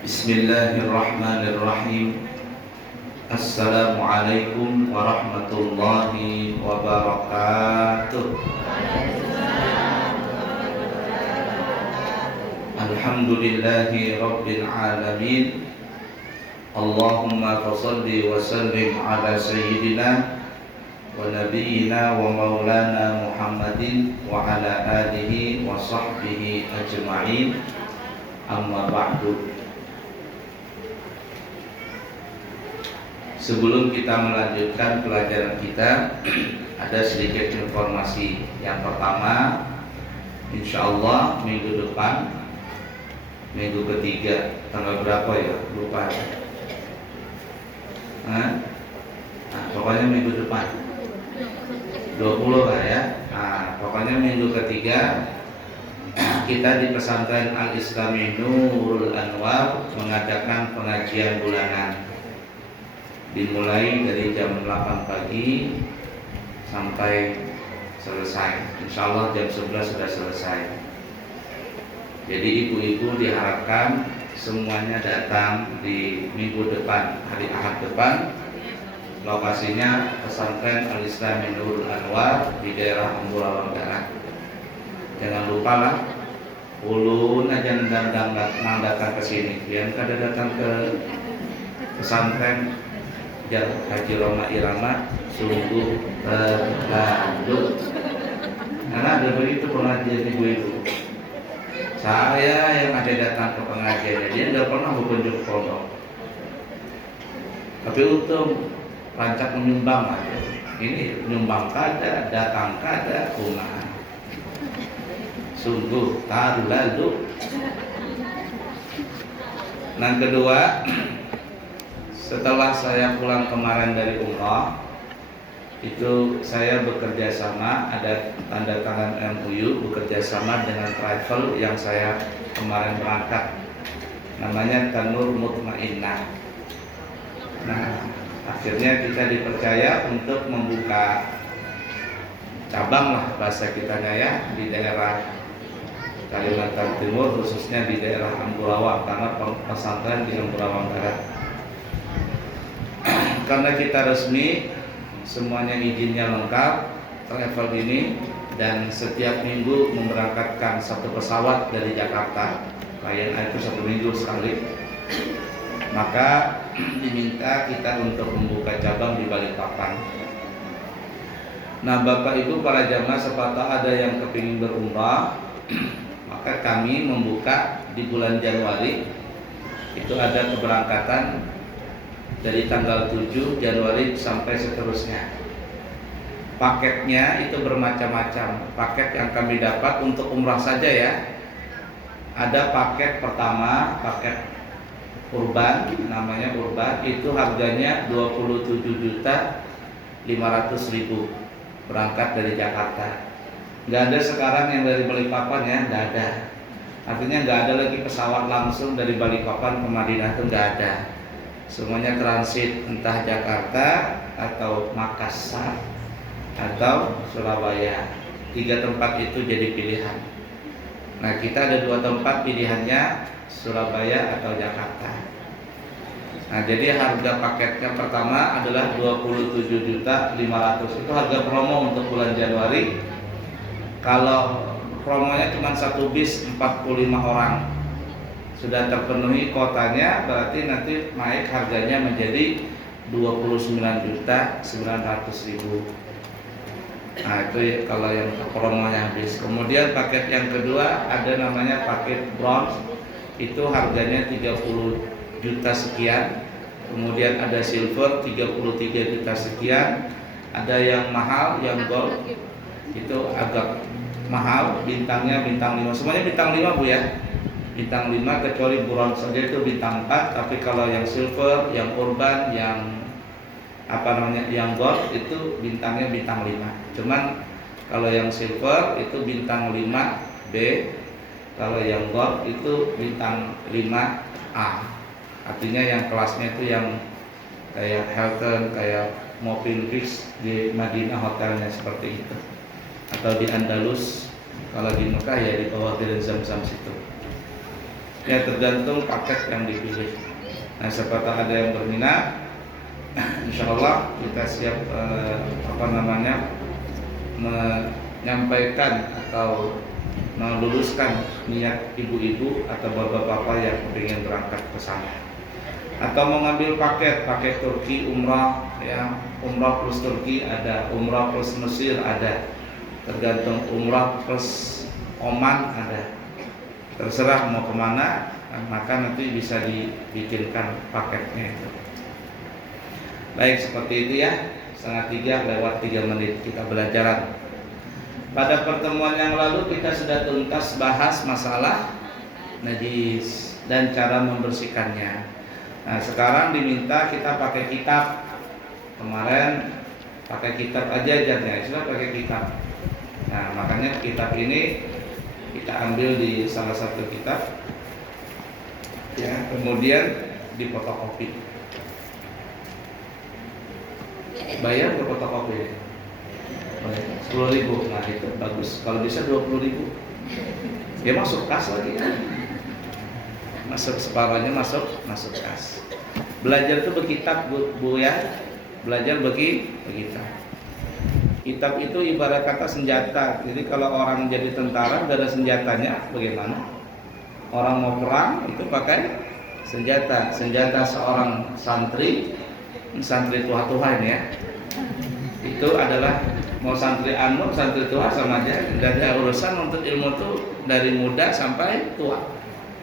Bismillahirrahmanirrahim. Assalamualaikum warahmatullahi wabarakatuh. Alhamdulillahi rabbil alamin. Allahumma salli wa sallim ala sayyidina wa nabiyyina wa maulana Muhammadin wa ala alihi wa sahbihi ajma'in. Amma ba'du. Sebelum kita melanjutkan pelajaran kita, ada sedikit informasi. Yang pertama, insyaallah minggu depan, minggu ketiga, tanggal berapa ya? Lupa. Pokoknya minggu depan 20 lah ya. Pokoknya minggu ketiga kita di pesantren Al-Islami Nurul Anwar mengadakan pengajian bulanan. Dimulai dari jam 8 pagi sampai selesai. Insya Allah jam 11 sudah selesai. Jadi ibu-ibu diharapkan semuanya datang di minggu depan, hari Ahad depan. Lokasinya pesantren Al-Islami Nurul Anwar di daerah Ambulawang Barat. Jangan lupa lah, ulun aja datang ke sini. Biar kada datang ke pesantren Haji Roma Irama sungguh terlalu. Karena ada begitu pengajian ibu-ibu. Saya yang ada datang ke pengajiannya, dia tidak pernah berkunjung pondok. Tapi untung rancak menyumbang aja. Ini menyumbang kada, datang kada, kumah. Sungguh terlalu. Yang kedua, setelah saya pulang kemarin dari umrah, itu saya bekerja sama, ada tanda tangan MOU bekerja sama dengan travel yang saya kemarin berangkat, namanya Tanur Mutmainnah. Nah, akhirnya kita dipercaya untuk membuka cabang lah bahasa kitanya ya di daerah Kalimantan Timur, khususnya di daerah Ambulawang, karena pesantren di Ambulawang Barat. Karena kita resmi, semuanya izinnya lengkap, travel ini, dan setiap minggu memberangkatkan satu pesawat dari Jakarta. Lion Air itu satu minggu sekali. Maka diminta kita untuk membuka cabang di Balikpapan. Nah, Bapak Ibu para jamaah sepatah ada yang kepingin berumrah, maka kami membuka di bulan Januari. Itu ada keberangkatan dari tanggal 7 Januari sampai seterusnya. Paketnya itu bermacam-macam. Paket yang kami dapat untuk umrah saja ya. Ada paket pertama, paket urban, namanya urban, itu harganya 27.500.000 berangkat dari Jakarta. Nggak ada sekarang yang dari Balikpapan ya, nggak ada. Artinya nggak ada lagi pesawat langsung dari Balikpapan ke Madinah, itu nggak ada. Semuanya transit entah Jakarta atau Makassar atau Surabaya. 3 tempat itu jadi pilihan. Nah, kita ada 2 tempat pilihannya, Surabaya atau Jakarta. Nah, jadi harga paketnya pertama adalah 27.500.000. Itu harga promo untuk bulan Januari. Kalau promonya cuma 1 bis 45 orang, sudah terpenuhi kotanya, berarti nanti naik harganya menjadi 29.900.000. Nah, itu kalau yang promonya habis. Kemudian paket yang kedua ada namanya paket bronze, itu harganya 30 juta sekian. Kemudian ada silver 33 juta sekian. Ada yang mahal, yang gold itu agak mahal, bintangnya bintang 5. Semuanya bintang 5 Bu ya. Bintang 5 kecuali bronze saja itu bintang 4. Tapi kalau yang silver, yang urban, yang yang gold itu bintangnya bintang 5. Cuman kalau yang silver itu bintang 5B, kalau yang gold itu bintang 5A. Artinya yang kelasnya itu yang kayak Hilton, kayak Movenpick di Madinah hotelnya seperti itu. Atau di Andalus, kalau di Mekah ya di bawah Biren Zam-Zam situ. Ya tergantung paket yang dipilih. Nah, siapa tahu ada yang berminat, insya Allah kita siap menyampaikan atau meluluskan niat ibu-ibu atau bapak-bapak yang ingin berangkat ke sana. Atau mengambil paket Turki umrah, ya umrah plus Turki ada, umrah plus Mesir ada, tergantung umrah plus Oman ada. Terserah mau kemana, maka nanti bisa dibikinkan paketnya itu. Baik, seperti itu ya. 2:30 kita belajaran. Pada pertemuan yang lalu kita sudah tuntas bahas masalah najis dan cara membersihkannya. Nah, sekarang diminta kita pakai kitab. Kemarin pakai kitab aja ajarnya, sudah pakai kitab. Nah, makanya kitab ini kita ambil di salah satu kitab, ya, kemudian difotokopi. Bayar ke fotokopi 10.000. Nah itu bagus. Kalau bisa 20.000, ya masuk kas lagi. Masuk separuhnya masuk kas. Belajar itu berkitab bu ya. Belajar berkitab. Kitab itu ibarat kata senjata. Jadi kalau orang jadi tentara gak ada senjatanya, bagaimana? Orang mau perang itu pakai senjata. Senjata seorang santri tua-tua ini ya, itu adalah mau santri anur, santri tua sama aja. Tidak ada urusan untuk ilmu itu dari muda sampai tua.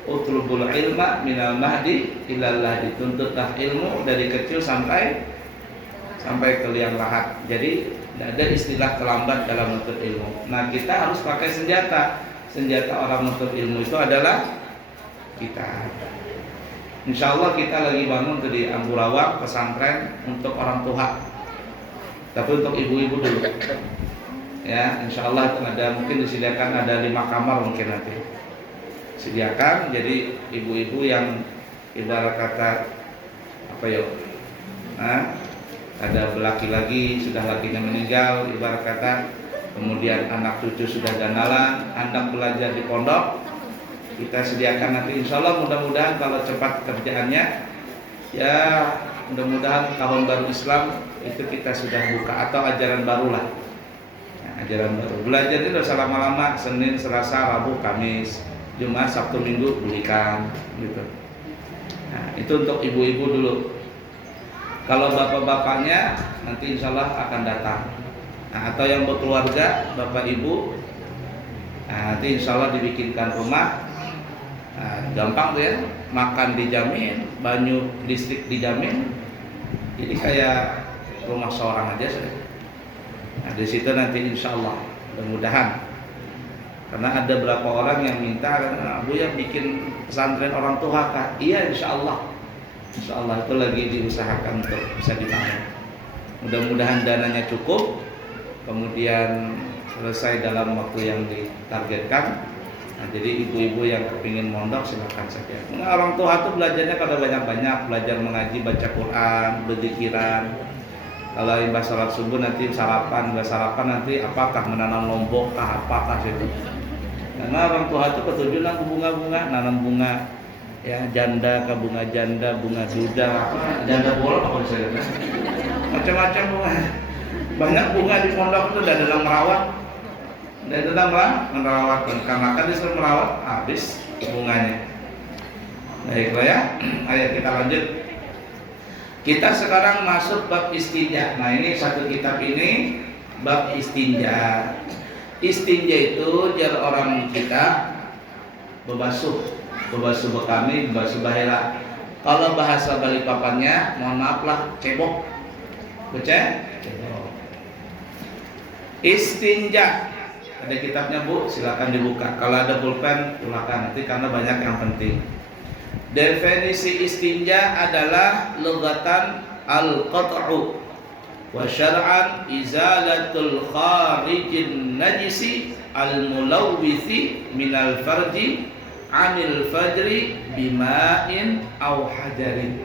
Utlubul ilma minal mahdi ilallah, dituntutlah ilmu dari kecil sampai ke liang lahat. Jadi tidak ada istilah terlambat dalam menuntut ilmu. Nah, kita harus pakai senjata. Senjata orang menuntut ilmu itu adalah kita. Insya Allah kita lagi bangun di Amburawak pesantren untuk orang tua, tapi untuk ibu-ibu dulu. Ya, insya Allah ada, mungkin disediakan ada 5 kamar mungkin nanti. Sediakan, jadi ibu-ibu yang ibarat kata apa ya? Nah, ada laki-laki sudah lakinya meninggal, ibarat kata, kemudian anak cucu sudah ganalan, anak belajar di pondok. Kita sediakan nanti, insya Allah mudah-mudahan kalau cepat kerjaannya, ya mudah-mudahan tahun baru Islam itu kita sudah buka atau ajaran baru lah. Nah, ajaran baru. Belajar itu udah lama-lama, Senin, Selasa, Rabu, Kamis, Jumat, Sabtu, Minggu belikan gitu. Nah, itu untuk ibu-ibu dulu. Kalau bapak-bapaknya nanti insya Allah akan datang. Nah, atau yang berkeluarga, bapak ibu, nah, nanti insya Allah dibikinkan rumah. Nah, gampang tuh ya, makan dijamin, banyu listrik dijamin, jadi kayak rumah seorang aja sudah. Nah, di situ nanti insya Allah, mudah-mudahan, karena ada beberapa orang yang minta, Bu ya bikin pesantren orang tua kak. Iya insya Allah itu lagi diusahakan untuk bisa dibangun. Mudah-mudahan dananya cukup, kemudian selesai dalam waktu yang ditargetkan. Nah, jadi ibu-ibu yang kepingin mondok silakan saja. Nah, orang tua itu belajarnya kalau banyak-banyak, belajar mengaji, baca Quran, berzikiran. Kalau imbas salat subuh nanti sarapan, nanti apakah menanam lombok, apakah itu. Karena orang tua itu ketujuan bunga-bunga, nanam bunga, ya janda ke bunga janda, bunga duda, janda bolong apa bisa macam-macam bunga. Banyak bunga di pondok itu dan dalam merawat. Dan tentang merawat, karena kan disuruh merawat habis bunganya. Baiklah ya, ayo kita lanjut. Kita sekarang masuk bab istinja. Nah ini satu kitab ini bab istinja. Istinja itu jar orang kita bebasuh bekami, bebasuh bahela. Kalau bahasa Balikpapannya, mohon maaf lah, cebok. Baca? Istinja. Ada kitabnya Bu, silakan dibuka. Kalau ada pulpen, silakan nanti karena banyak yang penting. Definisi istinja adalah lugatan al-qat'u wa syar'an izalatul kharijin najisi al-mulawwithi minal farji anil fajri bima'in aw hajarin.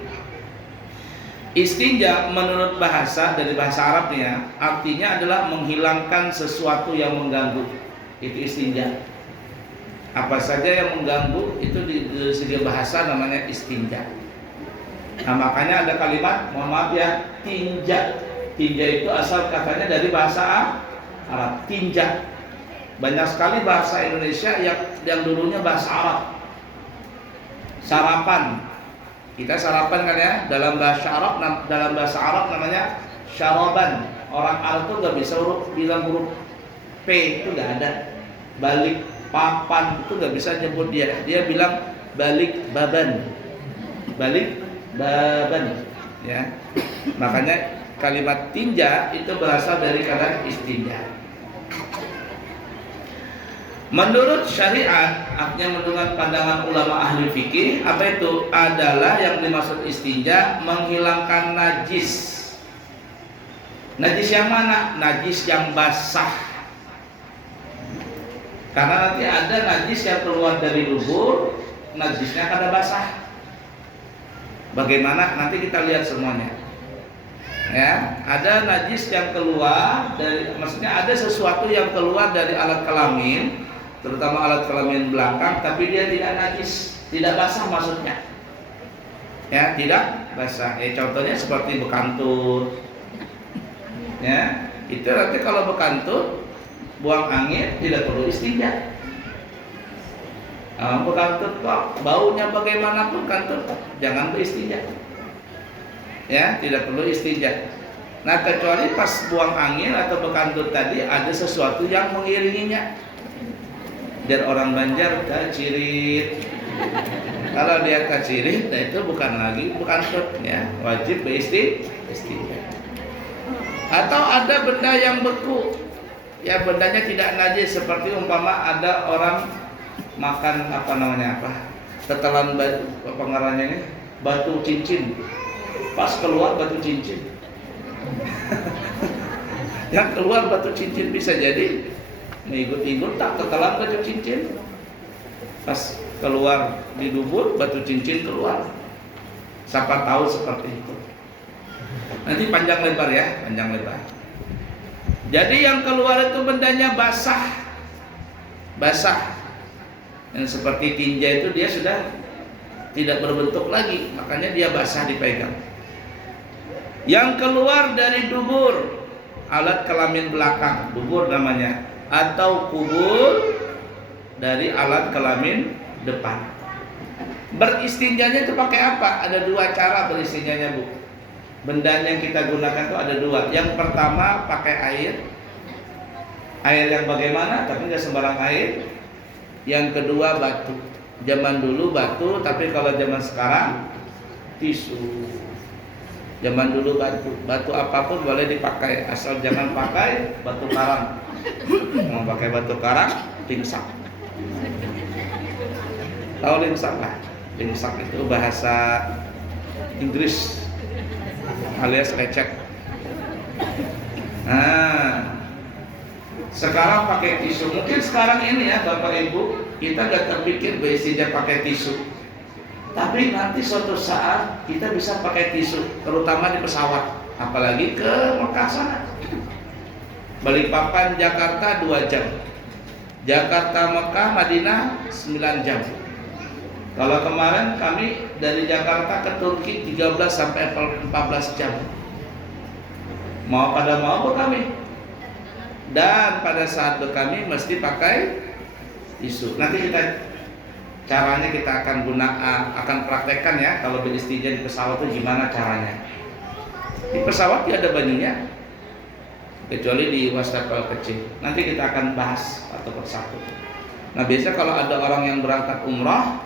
Istinja menurut bahasa dari bahasa Arabnya artinya adalah menghilangkan sesuatu yang mengganggu. Itu istinja. Apa saja yang mengganggu itu di segi bahasa namanya istinja. Nah makanya ada kalimat, mohon maaf ya, tinja. Tinja itu asal katanya dari bahasa Arab, tinja. Banyak sekali bahasa Indonesia yang dulunya bahasa Arab. Sarapan, kita sarapan kan ya, dalam bahasa Arab namanya syaraban. Orang Arab tuh nggak bisa bilang huruf P, itu nggak ada. Balik papan itu nggak bisa nyebut dia bilang balik baban, ya. Makanya kalimat tinja itu berasal dari kata istinja. Menurut syariat, artinya menurut pandangan ulama ahli fikih, apa itu? Adalah yang dimaksud istinja menghilangkan najis. Najis yang mana? Najis yang basah. Karena nanti ada najis yang keluar dari dubur, najisnya kada basah. Bagaimana? Nanti kita lihat semuanya. Ya, ada najis yang keluar dari, maksudnya ada sesuatu yang keluar dari alat kelamin, terutama alat kelamin belakang, tapi dia tidak najis, tidak basah maksudnya. Ya, tidak basah. Contohnya seperti bekantut. Ya, itu nanti kalau bekantut buang angin tidak perlu istinja. Bekantut kok baunya bagaimanapun kantut, jangan beristinja. Ya, tidak perlu istinja. Nah, kecuali pas buang angin atau bekantut tadi ada sesuatu yang mengiringinya. Biar orang Banjar kacirit. Kalau dia kacirit, nah itu bukan lagi bekantut, ya, wajib beristinja. Atau ada benda yang beku, ya bendanya tidak najis, seperti umpama ada orang makan tetelan pengarangnya ini batu cincin, pas keluar batu cincin. Yang keluar batu cincin bisa jadi ngikut-ngikut tak tetelan batu cincin, pas keluar di dubur batu cincin keluar. Siapa tahu seperti itu. Nanti panjang lebar ya, panjang lebar. Jadi yang keluar itu bendanya basah. Yang seperti tinja itu dia sudah tidak berbentuk lagi, makanya dia basah dipegang. Yang keluar dari dubur, alat kelamin belakang, dubur namanya, atau kubur dari alat kelamin depan. Beristinjanya itu pakai apa? Ada dua cara beristinjanya, Bu. Benda yang kita gunakan itu ada dua. Yang pertama pakai air. Air yang bagaimana? Tapi nggak sembarang air. Yang kedua batu. Zaman dulu batu, tapi kalau zaman sekarang tisu. Zaman dulu batu. Batu apapun boleh dipakai, asal jangan pakai batu karang. Mau pakai batu karang, limsak. Tahu limsak lah? Limsak itu bahasa Inggris, alias lecek. Nah, sekarang pakai tisu. Mungkin sekarang ini ya Bapak Ibu, kita gak terpikir beristinja pakai tisu. Tapi nanti suatu saat kita bisa pakai tisu, terutama di pesawat, apalagi ke Mekah sana. Balikpapan Jakarta 2 jam, Jakarta Mekah Madinah 9 jam. Kalau kemarin kami dari Jakarta ke Turki 13 sampai 14 jam. Mau kami. Dan pada saat kami mesti pakai tisu. Nanti caranya kita akan praktekkan ya, kalau beristinja di pesawat itu gimana caranya. Di pesawat ya ada banyunya, kecuali di wastafel kecil. Nanti kita akan bahas satu persatu. Nah, biasa kalau ada orang yang berangkat umrah,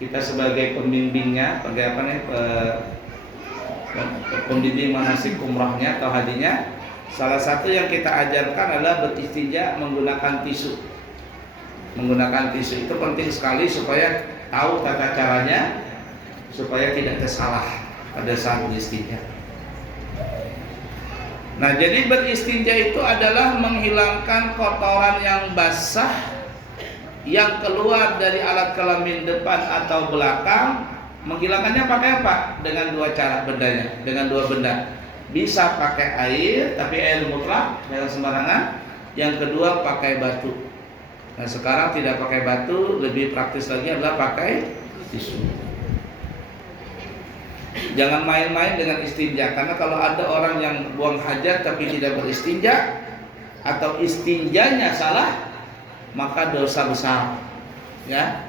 kita sebagai pembimbingnya, pembimbing manasik umrahnya atau hajinya, salah satu yang kita ajarkan adalah beristinja menggunakan tisu. Menggunakan tisu itu penting sekali supaya tahu tata caranya, supaya tidak tersalah pada saat beristinja. Nah, jadi beristinja itu adalah menghilangkan kotoran yang basah yang keluar dari alat kelamin depan atau belakang. Menghilangkannya pakai apa? Dengan dua cara bendanya, dengan dua benda. Bisa pakai air, tapi air mutlak, jangan sembarangan. Yang kedua pakai batu. Nah sekarang tidak pakai batu, lebih praktis lagi adalah pakai tisu. Jangan main-main dengan istinja, karena kalau ada orang yang buang hajat tapi tidak beristinja atau istinjanya salah, maka dosa besar, ya,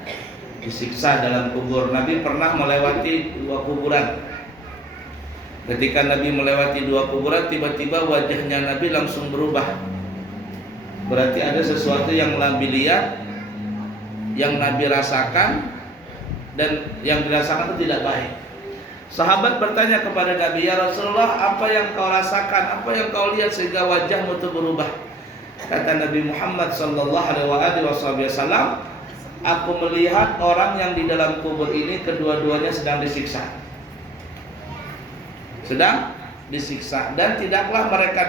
disiksa dalam kubur. Nabi pernah melewati 2 kuburan. Ketika Nabi melewati 2 kuburan, tiba-tiba wajahnya Nabi langsung berubah. Berarti ada sesuatu yang Nabi lihat, yang Nabi rasakan, dan yang dirasakan itu tidak baik. Sahabat bertanya kepada Nabi, "Ya Rasulullah, apa yang kau rasakan? Apa yang kau lihat sehingga wajahmu itu berubah?" Kata Nabi Muhammad sallallahu alaihi wasallam, "Aku melihat orang yang di dalam kubur ini kedua-duanya sedang disiksa. Sedang disiksa, dan tidaklah mereka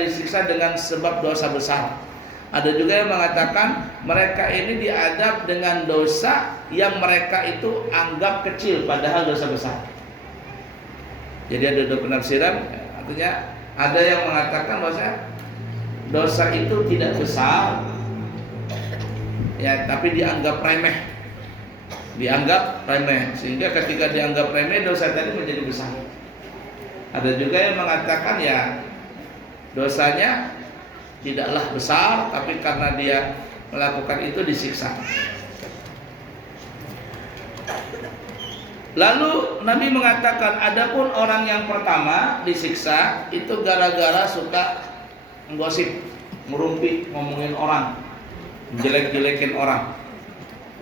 disiksa dengan sebab dosa besar." Ada juga yang mengatakan mereka ini diadab dengan dosa yang mereka itu anggap kecil padahal dosa besar. Jadi ada 2 penafsiran, artinya ada yang mengatakan bahwa dosa itu tidak besar, ya, tapi dianggap remeh. Sehingga ketika dianggap remeh, dosa tadi menjadi besar. Ada juga yang mengatakan ya dosanya tidaklah besar, tapi karena dia melakukan itu disiksa. Lalu Nabi mengatakan, adapun orang yang pertama disiksa itu gara-gara suka menggosip, merumpi, ngomongin orang, jelek-jelekin orang,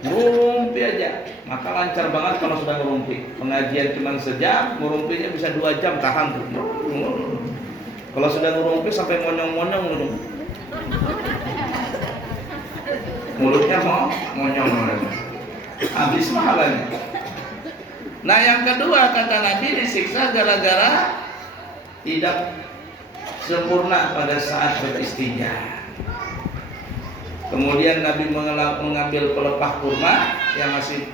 ngerumpi aja, maka lancar banget kalau sudah ngerumpi. Pengajian cuma sejam, ngerumpinya bisa 2 jam tahan tuh. Kalau sudah ngerumpi sampai monyong-monyong gitu, mulutnya monyong, habis mahalanya. Nah yang kedua kata Nabi disiksa gara-gara tidak sempurna pada saat beristinja. Kemudian Nabi mengambil pelepah kurma yang masih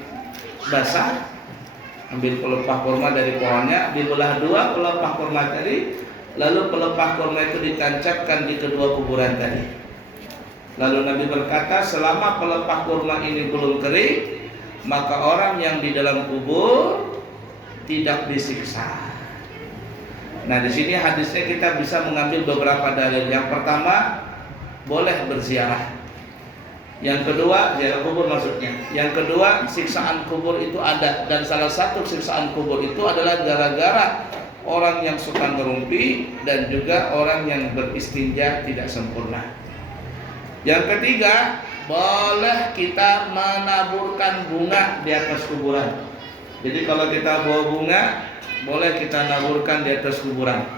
basah, ambil pelepah kurma dari pohonnya, dibelah 2 pelepah kurma tadi, lalu pelepah kurma itu ditancapkan di kedua kuburan tadi. Lalu Nabi berkata, selama pelepah kurma ini belum kering, maka orang yang di dalam kubur tidak disiksa. Nah, di sini hadisnya kita bisa mengambil beberapa dalil. Yang pertama, boleh berziarah. Yang kedua, ziarah kubur maksudnya. Yang kedua, siksaan kubur itu ada, dan salah satu siksaan kubur itu adalah gara-gara orang yang suka ngerumpi dan juga orang yang beristinja tidak sempurna. Yang ketiga, boleh kita menaburkan bunga di atas kuburan. Jadi kalau kita bawa bunga, boleh kita naburkan di atas kuburan.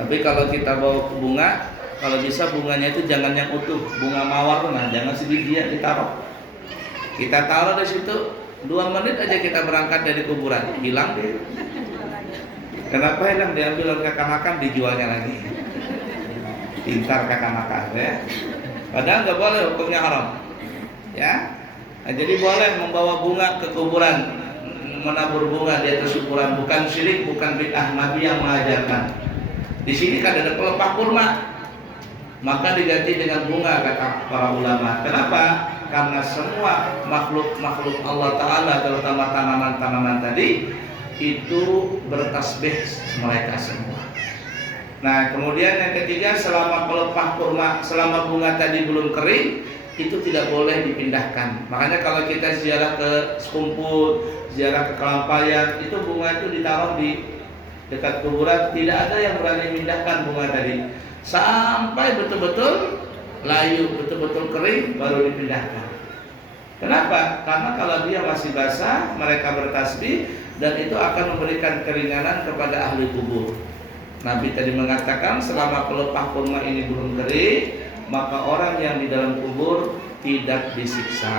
Tapi kalau kita bawa bunga, kalau bisa bunganya itu jangan yang utuh, bunga mawar tuh, nah jangan sedikit ditaruh. Kita taruh di situ 2 menit aja kita berangkat dari kuburan, hilang deh. Kenapa hilang? Diambil oleh kakak makan, dijualnya lagi. Pintar kakak makan ya. Padahal nggak boleh, hukumnya haram. Ya. Nah, jadi boleh membawa bunga ke kuburan, menabur bunga di atas kuburan, bukan syirik, bukan bid'ah. Nabi yang mengajarkan. Di sini kan ada pelepah kurma, maka diganti dengan bunga kata para ulama. Kenapa? Karena semua makhluk Allah Ta'ala, terutama tanaman-tanaman tadi, itu bertasbih mereka semua. Nah kemudian yang ketiga, selama pelepah kurma, selama bunga tadi belum kering, itu tidak boleh dipindahkan. Makanya kalau kita ziarah ke Sekumpul, ziarah ke Kelampayan, itu bunga itu ditaruh di dekat kuburan, tidak ada yang berani memindahkan bunga tadi sampai betul-betul layu, betul-betul kering, baru dipindahkan. Kenapa? Karena kalau dia masih basah, mereka bertasbih, dan itu akan memberikan keringanan kepada ahli kubur. Nabi tadi mengatakan selama pelepah kurma ini belum kering, maka orang yang di dalam kubur tidak disiksa.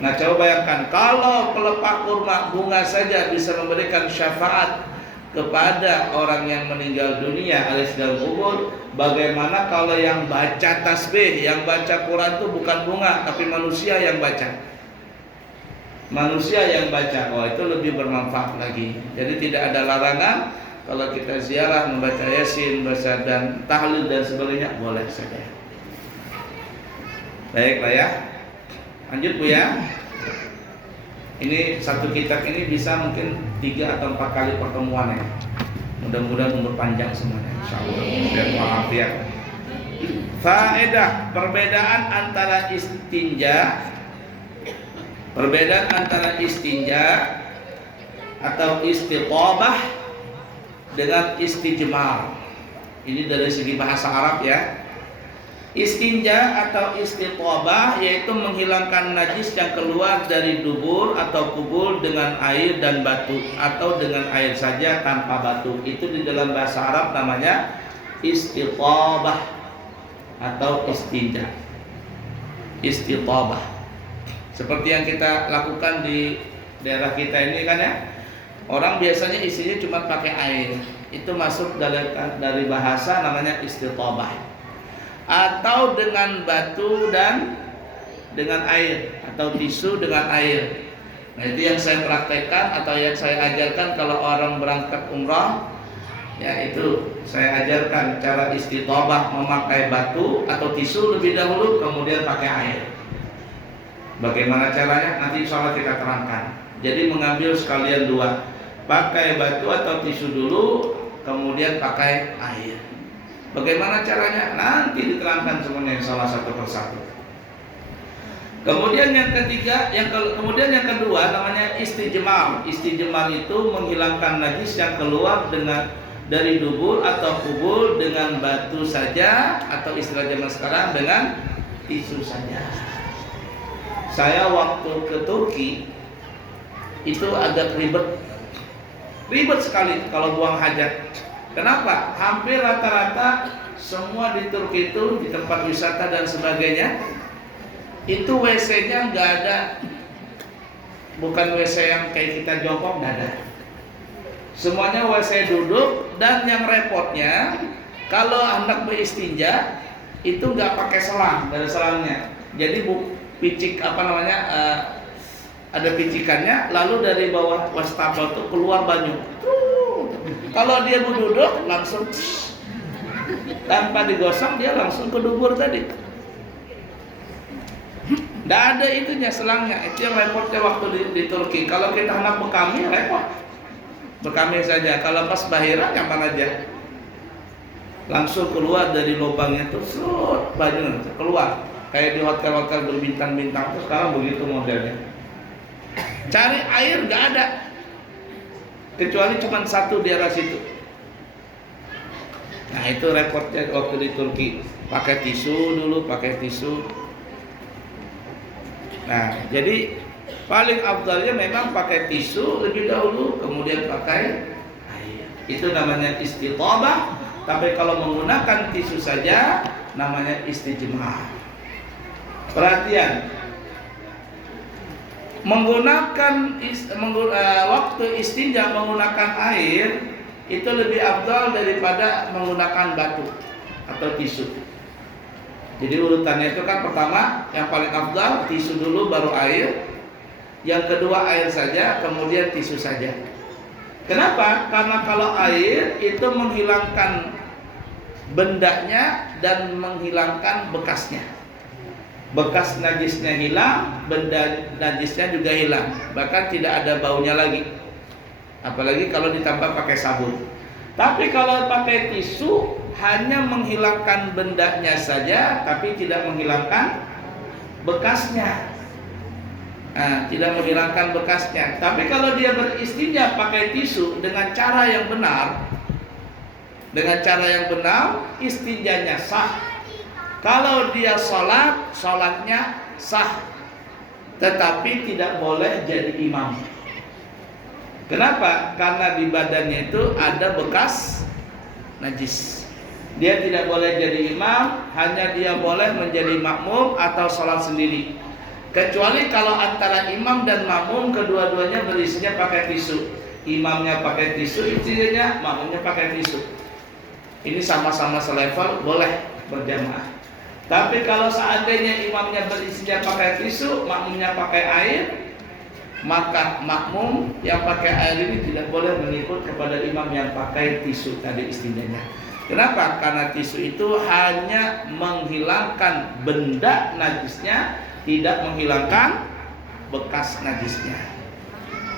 Nah coba bayangkan, kalau pelepah kurma bunga saja bisa memberikan syafaat kepada orang yang meninggal dunia alias dalam kubur, bagaimana kalau yang baca tasbih, yang baca Quran itu bukan bunga tapi manusia yang baca? Manusia yang baca, oh itu lebih bermanfaat lagi. Jadi tidak ada larangan kalau kita ziarah membaca Yasin, baca dan tahlil dan sebagainya boleh saja. Baiklah ya. Lanjut Bu ya. Ini satu kitab ini bisa mungkin 3 atau 4 kali pertemuan ya. Mudah-mudahan umur panjang semuanya insyaallah dan walafiat. Faedah perbedaan antara istinja atau istitobah dengan istijmar. Ini dari segi bahasa Arab ya. Istinja atau istitobah yaitu menghilangkan najis yang keluar dari dubur atau kubul dengan air dan batu atau dengan air saja tanpa batu. Itu di dalam bahasa Arab namanya istitobah atau istinja. Istitobah seperti yang kita lakukan di daerah kita ini kan ya. Orang biasanya isinya cuma pakai air. Itu masuk dari bahasa namanya istitobah. Atau dengan batu dan dengan air atau tisu dengan air. Nah, itu yang saya praktekkan atau yang saya ajarkan kalau orang berangkat umrah. Ya, itu saya ajarkan cara istitobah memakai batu atau tisu lebih dahulu kemudian pakai air. Bagaimana caranya? Nanti insya Allah kita terangkan. Jadi mengambil sekalian 2, pakai batu atau tisu dulu kemudian pakai air. Bagaimana caranya? Nanti diterangkan semuanya salah satu persatu. Kemudian yang ketiga, kemudian yang kedua namanya istijmar. Istijmar itu menghilangkan najis yang keluar dari dubur atau kubur dengan batu saja atau istilah zaman sekarang dengan tisu saja. Saya waktu ke Turki itu agak ribet sekali kalau buang hajat. Kenapa? Hampir rata-rata semua di Turki itu di tempat wisata dan sebagainya itu WC-nya nggak ada, bukan WC yang kayak kita jongkok, nggak ada. Semuanya WC duduk dan yang repotnya kalau hendak beristinja itu nggak pakai selang, dari selangnya. Jadi picik ada picikannya, lalu dari bawah wastafel itu keluar banyu. Kalau dia mau duduk langsung tanpa digosok dia langsung ke dubur tadi. Tidak ada itunya selangnya. Itu yang repotnya waktu di Turki. Kalau kita hendak bekami repot. Bekami saja. Kalau pas bahira nyaman aja. Langsung keluar dari lubangnya tuh, banyu keluar. Kayak di hotel-hotel berbintang-bintang tuh sekarang begitu modelnya. Cari air nggak ada. Kecuali cuma satu di arah situ. Nah itu repotnya waktu di Turki. Pakai tisu dulu, pakai tisu. Nah jadi paling afdalnya memang pakai tisu lebih dahulu, kemudian pakai air. Itu namanya istitobah. Tapi kalau menggunakan tisu saja namanya istijmar. Perhatian. Waktu istinja menggunakan air itu lebih afdal daripada menggunakan batu atau tisu. Jadi urutannya itu kan pertama yang paling afdal tisu dulu baru air, yang kedua air saja kemudian tisu saja. Kenapa? Karena kalau air itu menghilangkan bendanya dan menghilangkan bekasnya. Bekas najisnya hilang, benda najisnya juga hilang, bahkan tidak ada baunya lagi. Apalagi kalau ditambah pakai sabun. Tapi kalau pakai tisu hanya menghilangkan bendanya saja, tapi tidak menghilangkan bekasnya. Nah, tidak menghilangkan bekasnya. Tapi kalau dia beristinja pakai tisu dengan cara yang benar, istinjanya sah. Kalau dia sholat, sholatnya sah, tetapi tidak boleh jadi imam. Kenapa? Karena di badannya itu ada bekas najis. Dia tidak boleh jadi imam, hanya dia boleh menjadi makmum atau sholat sendiri. Kecuali kalau antara imam dan makmum kedua-duanya berisinya pakai tisu. Imamnya pakai tisu, isinya makmumnya pakai tisu. Ini sama-sama selevel, boleh berjamaah. Tapi kalau seandainya imamnya berisinya pakai tisu, makmumnya pakai air, maka makmum yang pakai air ini tidak boleh mengikut kepada imam yang pakai tisu tadi istinjanya. Kenapa? Karena tisu itu hanya menghilangkan benda najisnya, tidak menghilangkan bekas najisnya.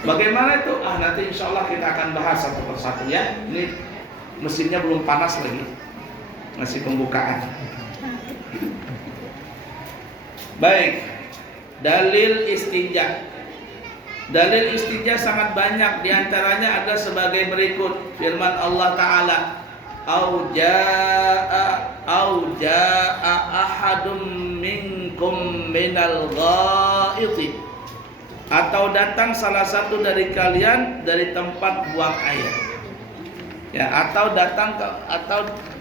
Bagaimana itu? Nanti insya Allah kita akan bahas satu persatu ya. Ini mesinnya belum panas lagi, masih pembukaan. Baik, dalil istinja. Dalil istinja sangat banyak, diantaranya ada sebagai berikut. Firman Allah Ta'ala, Au jaa ahadum minkum minal ghaiti, atau datang salah satu dari kalian dari tempat buang air. Ya, atau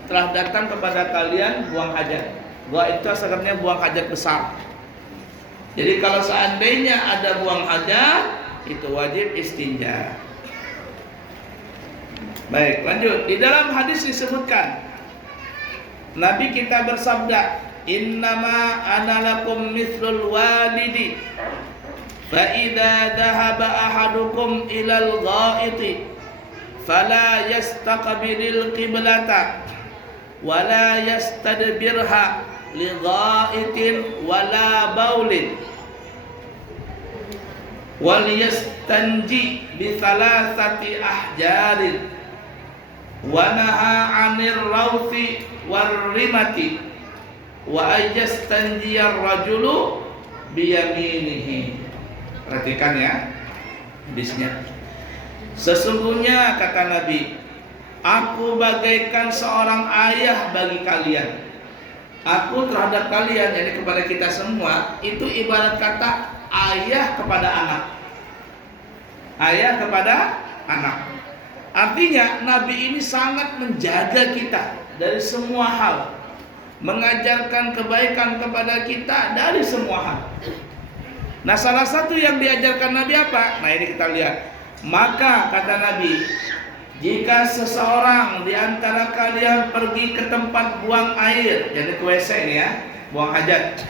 telah datang kepada kalian buang hajat. Buang itu sebenarnya buang hajat besar. Jadi kalau seandainya ada buang hajat, itu wajib istinja. Baik, lanjut. Di dalam hadis disebutkan, Nabi kita bersabda, Innama ana lakum mithlul walidi, fa idza dhahaba ahadukum ilal ghaiti, fala yastaqbilil qiblata, wala yastadbirha li ghaitin wala baulin, wal yastanji bi thalathati ahjarin, wa naha 'anil rawthi war rimati, wa ayastanjiyar rajulu bi yaminihi. Perhatikan ya hadisnya. Sesungguhnya kata Nabi, aku bagaikan seorang ayah bagi kalian. Aku terhadap kalian, jadi kepada kita semua, itu ibarat kata ayah kepada anak. Ayah kepada anak. Artinya Nabi ini sangat menjaga kita dari semua hal, mengajarkan kebaikan kepada kita dari semua hal. Nah, salah satu yang diajarkan Nabi apa? Nah, ini kita lihat. Maka kata Nabi, jika seseorang di antara kalian pergi ke tempat buang air, jadi ke WC ini ya, buang hajat,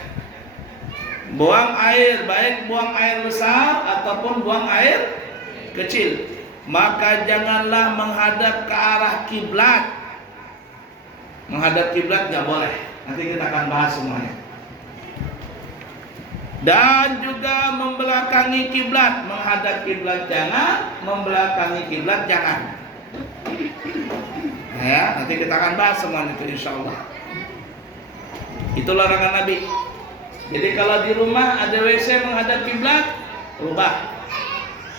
buang air, baik buang air besar ataupun buang air kecil, maka janganlah menghadap ke arah kiblat. Menghadap kiblat nggak boleh. Nanti kita akan bahas semuanya. Dan juga membelakangi kiblat, menghadap kiblat jangan, membelakangi kiblat jangan. Nah, ya, nanti kita akan bahas semuanya itu insya Allah. Itu larangan Nabi. Jadi kalau di rumah ada WC menghadap kiblat, ubah.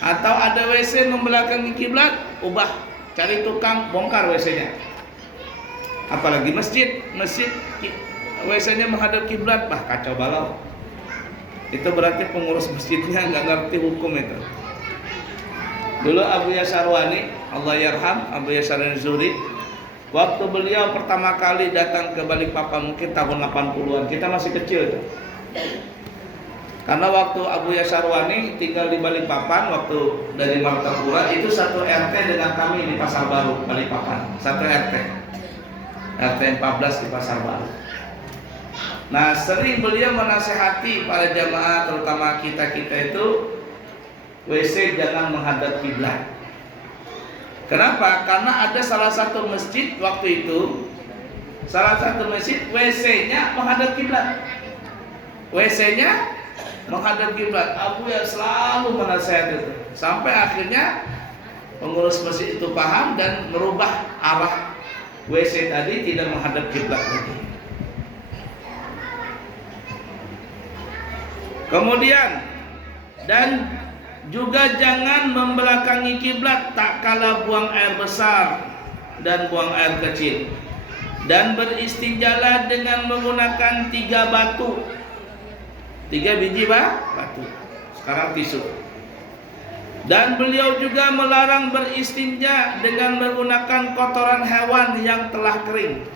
Atau ada WC membelakangi kiblat, ubah. Cari tukang bongkar WC-nya. Apalagi masjid WC-nya menghadap kiblat, kacau balau. Itu berarti pengurus masjidnya nggak ngerti hukum itu. Dulu Abu Yasarwani, Allah yarham, Abu Yasarwani Zuri, waktu beliau pertama kali datang ke Balikpapan mungkin tahun 80-an, kita masih kecil itu. Karena waktu Abu Yasarwani tinggal di Balikpapan, waktu dari Martapura itu satu RT dengan kami di Pasar Baru Balikpapan, satu RT 14 di Pasar Baru. Nah, sering beliau menasehati para jamaah, terutama kita itu, WC jangan menghadap kiblat. Kenapa? Karena ada salah satu masjid waktu itu, salah satu masjid WC-nya menghadap kiblat. WC-nya menghadap kiblat. Abu ya selalu menasehati itu, sampai akhirnya pengurus masjid itu paham dan merubah arah WC tadi tidak menghadap kiblat lagi. Kemudian, dan juga jangan membelakangi kiblat tak kala buang air besar dan buang air kecil. Dan beristinjalah dengan menggunakan 3 batu. 3 biji batu. Sekarang tisu. Dan beliau juga melarang beristinja dengan menggunakan kotoran hewan yang telah kering.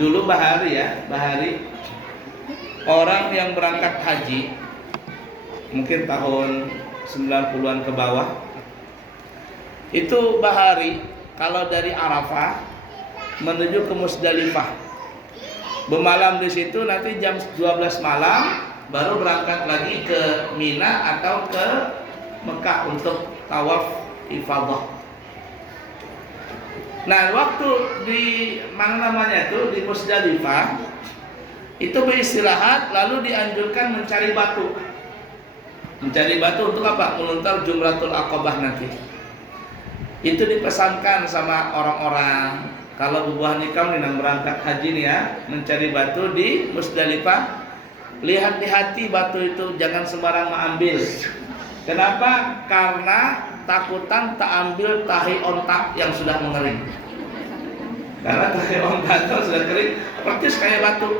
Dulu Bahari ya, Bahari, orang yang berangkat haji mungkin tahun 90-an ke bawah, itu Bahari kalau dari Arafah menuju ke Musdalifah, bermalam di situ, nanti jam 12 malam baru berangkat lagi ke Mina atau ke Mekah untuk tawaf ifadah. Nah, waktu di di Musdalifah itu beristirahat, lalu dianjurkan mencari batu. Mencari batu untuk apa? Melontar Jumratul Aqabah nanti. Itu dipesankan sama orang-orang. Kalau Abu Hanifah yang berangkat haji nih ya, mencari batu di Musdalifah, lihat di hati batu itu, jangan sembarang mengambil. Kenapa? Karena takutan tak ambil tahi ontak yang sudah mengering. Karena tahi ontak itu sudah kering, persis kayak batu.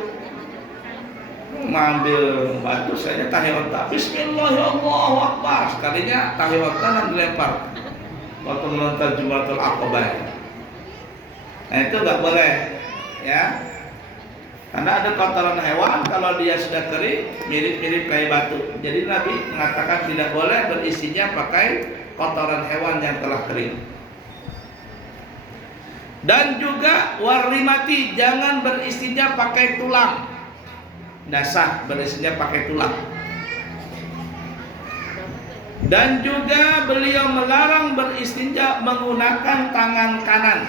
Mengambil batu saja tahi ontak. Bismillahirrahmanirrahim. Sekalinya tahi ontak yang dilempar waktu melontar Jumratul Aqabah. Nah itu nggak boleh, ya. Karena ada kotoran hewan, kalau dia sudah kering mirip-mirip kayak batu. Jadi Nabi mengatakan tidak boleh berisinya pakai kotoran hewan yang telah kering. Dan juga warimati, jangan berisinya pakai tulang. Dasar berisinya pakai tulang. Dan juga beliau melarang beristinja menggunakan tangan kanan.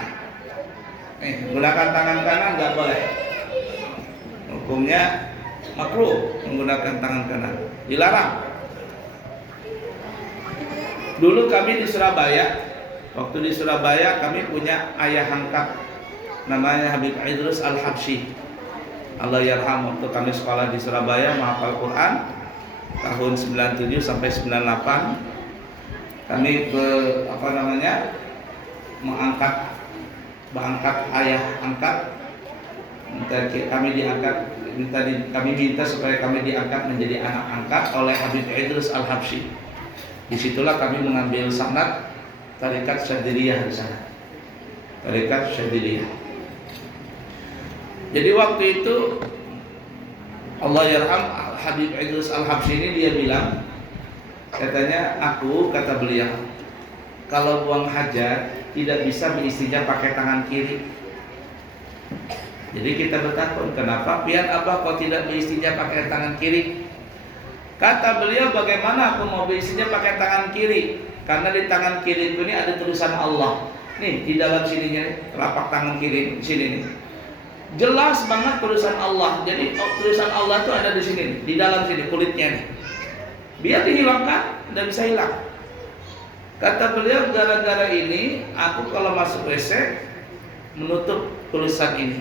Menggunakan tangan kanan nggak boleh. Hukumnya makruh menggunakan tangan kanan, dilarang. Dulu kami di Surabaya, waktu di Surabaya kami punya ayah angkat namanya Habib Idrus Al-Habsyi. Allah yarham, waktu kami sekolah di Surabaya menghafal Quran tahun 97 sampai 98, kami mengangkat ayah angkat. Kami minta supaya kami diangkat menjadi anak angkat oleh Habib Idrus Al-Habsyi. Disitulah kami mengambil sanad Tarekat Syadziliyah di sana. Tarekat Syadziliyah. Jadi waktu itu Allah yarham Habib Idrus Al-Habsyi ini dia bilang, katanya kata beliau, kalau buang hajat tidak bisa beristijab pakai tangan kiri. Jadi kita bertakun, kenapa pian Abah kok tidak beristijab pakai tangan kiri? Kata beliau, bagaimana aku mau beristijab pakai tangan kiri? Karena di tangan kiri ini ada tulisan Allah. Nih di dalam sininya, telapak tangan kiri sini nih. Jelas banget tulisan Allah. Jadi tulisan Allah itu ada di sini, di dalam sini kulitnya nih. Biar dihilangkan, tidak bisa hilang. Kata beliau, gara-gara ini aku kalau masuk WC menutup tulisan ini.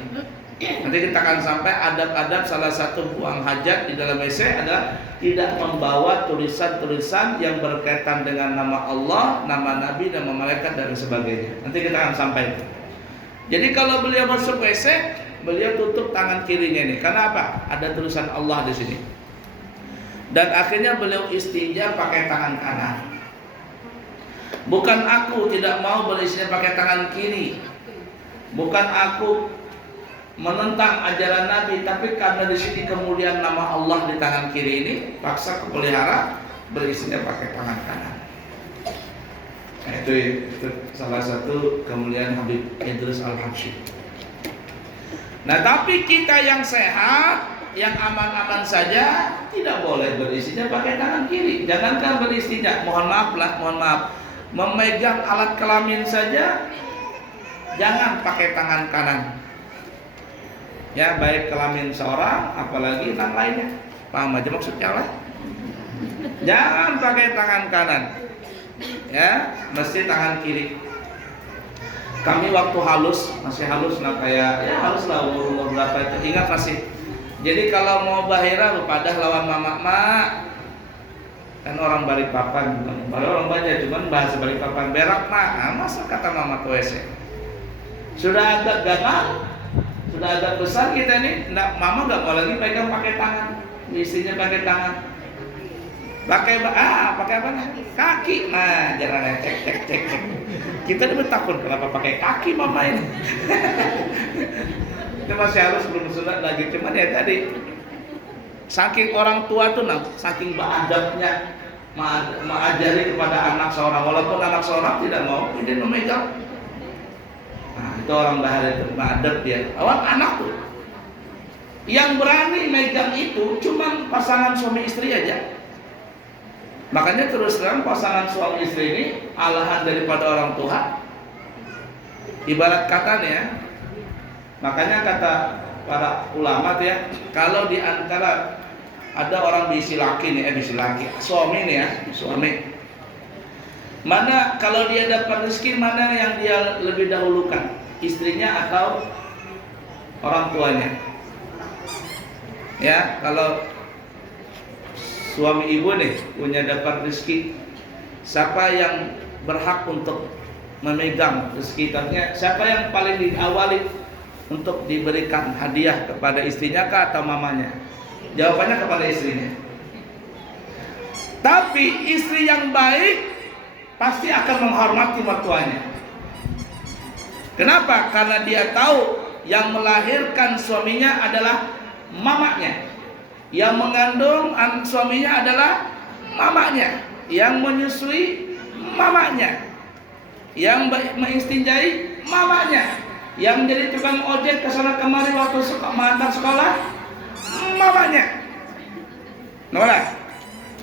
Nanti kita akan sampai adab-adab salah satu buang hajat di dalam WC adalah tidak membawa tulisan-tulisan yang berkaitan dengan nama Allah, nama Nabi, nama malaikat dan sebagainya. Nanti kita akan sampai. Jadi kalau beliau masuk WC, beliau tutup tangan kirinya ini. Karena apa? Ada tulisan Allah di sini. Dan akhirnya beliau istinja pakai tangan kanan. Bukan aku tidak mau beristinja pakai tangan kiri. Bukan aku menentang ajaran Nabi, tapi karena di sini kemudian nama Allah di tangan kiri ini, paksa kepelihara beristinja pakai tangan kanan. Nah, itu salah satu kemuliaan Habib Idrus Al-Habsyi. Nah, tapi kita yang sehat, yang aman-aman saja tidak boleh beristinja pakai tangan kiri. Jangankan beristinja, mohon maaf, memegang alat kelamin saja jangan pakai tangan kanan. Ya, baik kelamin seorang apalagi yang lainnya. Paham aja maksudnya lah. Jangan pakai tangan kanan. Ya, mesti tangan kiri. Kami waktu masih halus nah kayak ya halus lah umur berapa itu ingat masih. Jadi kalau mau bahira padah lawan mama kan orang Balikpapan, orang banyak cuman bahasa Balikpapan berak masa kata mama tuh sudah agak gagal, sudah agak besar kita nih, mama nggak mau lagi pegang pakai tangan, istrinya pakai tangan, pakai apa nih? Kaki, nah jangan cek. Kita udah takut kenapa pakai kaki mama ini. Itu masih halus belum sunat lagi, cuman ya tadi saking orang tua tuh saking beradabnya mengajari kepada anak seorang, walaupun anak seorang tidak mau dia memegang. Nah, itu orang bahari itu beradab dia. Awak anak tuh Yang berani megang itu cuman pasangan suami istri aja. Makanya terus terang pasangan suami istri ini alahan daripada orang tua. Ibarat katanya, makanya kata para ulama tuh ya, kalau di antara ada orang bisi laki nih, suami nih ya, suami. Mana kalau dia dapat rezeki, mana yang dia lebih dahulukan, istrinya atau orang tuanya? Ya, kalau suami ibu nih punya dapat rezeki, siapa yang berhak untuk memegang rezeki? Siapa yang paling diawali untuk diberikan hadiah kepada istrinya kah atau mamanya? Jawabannya kepada istrinya. Tapi istri yang baik pasti akan menghormati mertuanya. Kenapa? Karena dia tahu yang melahirkan suaminya adalah mamanya, yang mengandung suaminya adalah mamanya, yang menyusui mamanya, yang mengistinjai mamanya, yang jadi tukang ojek kesana kemari waktu mengantar sekolah mamanya. Nolak.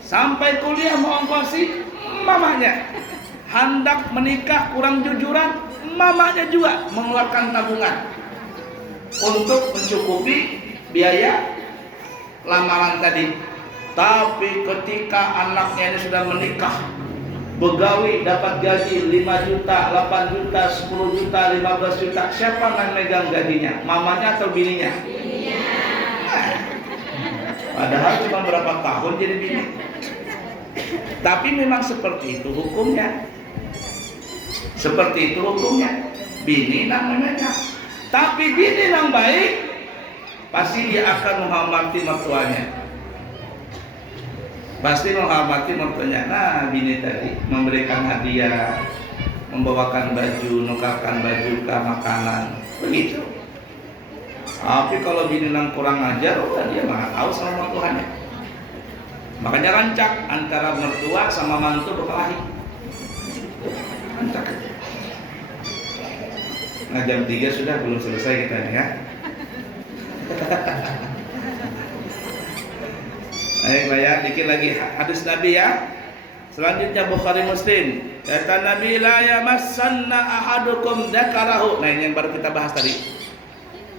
Sampai kuliah mau ongkosi mamanya. Hendak menikah kurang jujuran, mamanya juga mengeluarkan tabungan untuk mencukupi biaya lamaran tadi. Tapi ketika anaknya ini sudah menikah, begawi dapat gaji 5 juta, 8 juta, 10 juta, 15 juta, siapa yang megang gajinya? Mamanya atau bininya? Padahal cuma berapa tahun jadi bini. Tapi memang seperti itu hukumnya. Seperti itu hukumnya. Bini namanya. Tapi bini yang baik pasti dia akan menghormati mertuanya. Pasti menghormati mertuanya. Nah, bini tadi memberikan hadiah, membawakan baju, nukarkan baju, makanan, begitu. Tapi kalau bini yang kurang ajar, dia nggak tahu sama mertuanya. Makanya rancak antara mertua sama mantu berkelahi. Rancak. Nah, jam 3 sudah belum selesai kita ini ya. Baik ya, dikit lagi hadis Nabi ya. Selanjutnya Bukhari Muslim. Kata Nabi, la yamassanna ahadukum dzakarahu. Nah, ini yang baru kita bahas tadi.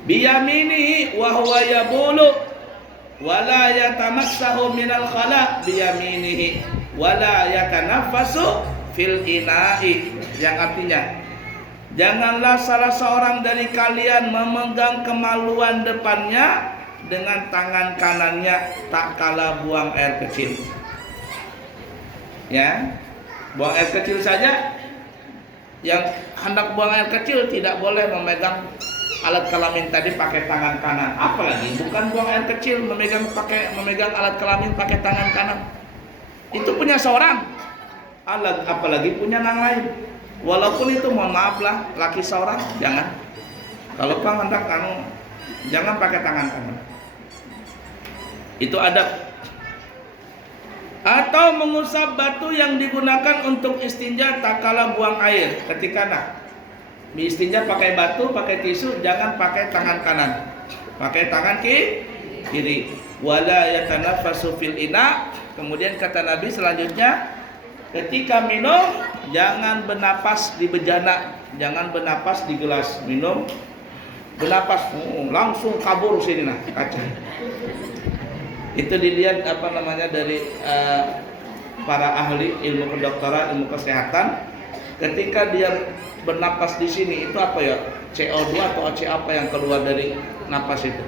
Biyaminihi wa huwa yabulu wala yatamassahu minal khala biyaminihi wala yatanaffasu fil ina'i. Yang artinya, janganlah salah seorang dari kalian memegang kemaluan depannya dengan tangan kanannya tak kala buang air kecil. Ya, buang air kecil saja. Yang hendak buang air kecil tidak boleh memegang alat kelamin tadi pakai tangan kanan. Apalagi bukan buang air kecil memegang alat kelamin pakai tangan kanan. Itu punya seorang. Apalagi punya yang lain. Walaupun itu mohon maaf lah laki seorang, jangan. Kalau pang hendak jangan pakai tangan kanan. Itu adab. Atau mengusap batu yang digunakan untuk istinja tak kala buang air. Ketika istinja pakai batu, pakai tisu, jangan pakai tangan kanan. Pakai tangan kiri. Wala yatanaffasu fil ina. Kemudian kata Nabi selanjutnya, ketika minum jangan bernapas di bejana, jangan bernapas di gelas. Minum bernapas langsung kabur sini kaca. Itu dilihat dari para ahli ilmu kedokteran, ilmu kesehatan. Ketika dia bernapas di sini itu apa ya? CO2 atau AC apa yang keluar dari napas itu?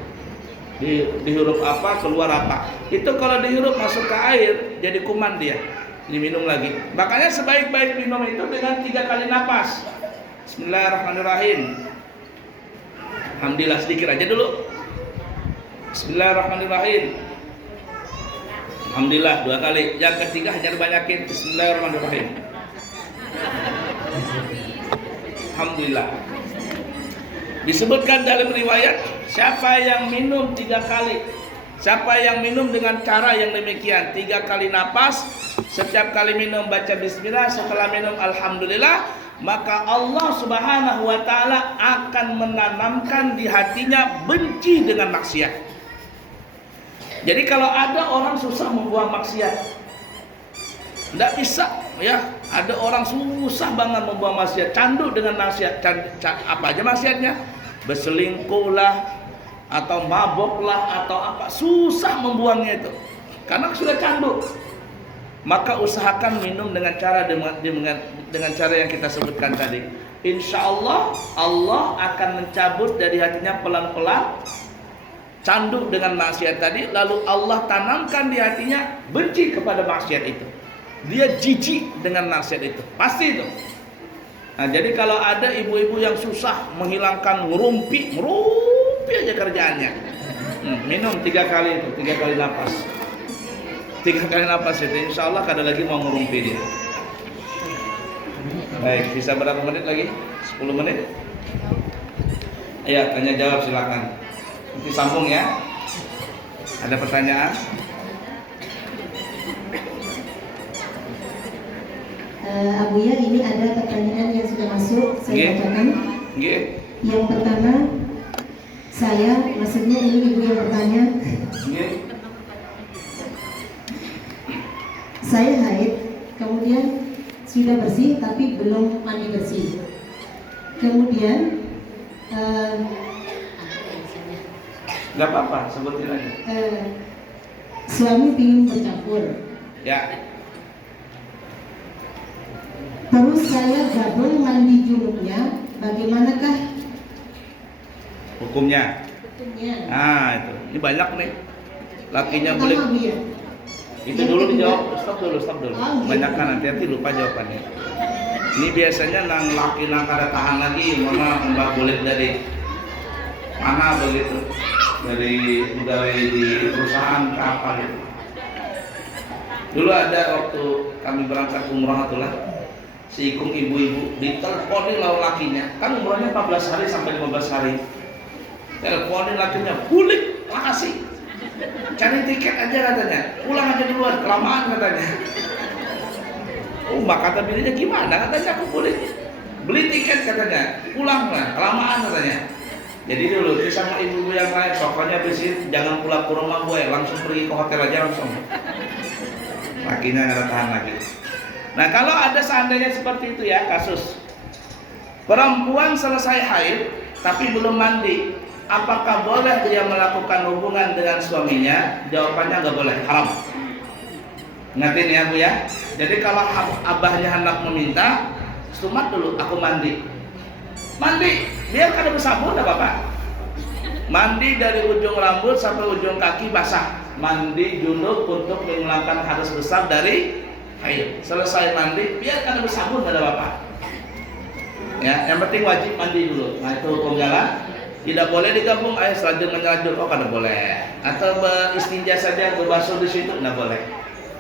Dihirup apa, keluar apa? Itu kalau dihirup masuk ke air jadi kuman dia. Diminum lagi. Makanya sebaik-baik minum itu dengan 3 kali napas. Bismillahirrahmanirrahim. Alhamdulillah sedikit aja dulu. Bismillahirrahmanirrahim. Alhamdulillah 2 kali. Yang ketiga hanya dibanyakin. Bismillahirrahmanirrahim. Alhamdulillah. Disebutkan dalam riwayat, siapa yang minum 3 kali, siapa yang minum dengan cara yang demikian, 3 kali napas, setiap kali minum baca bismillah, setelah minum alhamdulillah, maka Allah Subhanahu wa taala akan menanamkan di hatinya benci dengan maksiat. Jadi kalau ada orang susah membuang maksiat, tidak bisa ya. Ada orang susah banget membuang maksiat, candu dengan maksiat, apa aja maksiatnya, berselingkuh lah, atau mabok lah, atau apa, susah membuangnya itu, karena sudah candu. Maka usahakan minum dengan cara yang kita sebutkan tadi. Insya Allah Allah akan mencabut dari hatinya pelan-pelan candu dengan maksiat tadi, lalu Allah tanamkan di hatinya benci kepada maksiat itu. Dia jijik dengan maksiat itu, pasti itu. Nah, jadi kalau ada ibu-ibu yang susah menghilangkan ngerumpi aja kerjaannya, minum 3 kali itu, 3 kali napas, 3 kali napas itu, insya Allah kada lagi mau ngerumpi dia. Baik, bisa berapa menit lagi? 10 menit? Ya, tanya jawab silakan. Nanti sambung ya. Ada pertanyaan? Abuya, ini ada pertanyaan yang sudah masuk, saya bacakan. Yang pertama, maksudnya ini ibu yang bertanya. Saya haid, kemudian sudah bersih tapi belum mandi bersih. Kemudian nggak apa-apa, sebutin aja. Suami ingin bercampur. Ya. Terus saya gabung mandi junubnya, bagaimanakah hukumnya? Nah itu, ini banyak nih. Lakinya boleh. Itu dulu dijawab. Stop dulu. Banyakkan nanti lupa jawabannya. Ini biasanya nang laki nang kada tahan lagi, mama mbak boleh dari mana begitu, dari pegawai di perusahaan ke apa gitu. Dulu ada waktu kami berangkat umrah itulah, si ikung ibu-ibu diteleponin lawan lakinya, kan umrahnya 14 hari sampai 15 hari. Teleponin lakinya, "Bulik, makasih. Cari tiket aja," katanya. "Pulang aja duluan, kelamaan," katanya. Mbak kata bininya, "Gimana?" Katanya, "Aku boleh beli tiket," katanya. "Pulang lah, kelamaan," katanya. Jadi dulu sama ibu-ibu yang lain, pokoknya bersih, jangan pulang ke rumah gue, langsung pergi ke hotel aja langsung. Lakinya nggak tahan lagi. Nah, kalau ada seandainya seperti itu ya kasus, perempuan selesai haid tapi belum mandi, apakah boleh dia melakukan hubungan dengan suaminya? Jawabannya nggak boleh, haram. Ingatin ya Bu ya. Jadi kalau abahnya hendak meminta, sumat dulu, aku mandi. Mandi, biar kada bersabun enggak apa-apa. Mandi dari ujung rambut sampai ujung kaki basah. Mandi junub untuk menghilangkan hadas besar dari haid. Selesai mandi, biar kada bersabun enggak ada apa-apa. Ya, yang penting wajib mandi dulu. Nah, itu hukum jalan. Tidak boleh digabung air selajur menyelajur, oh kada boleh. Atau beristinja saja, berbasuh di situ, enggak boleh.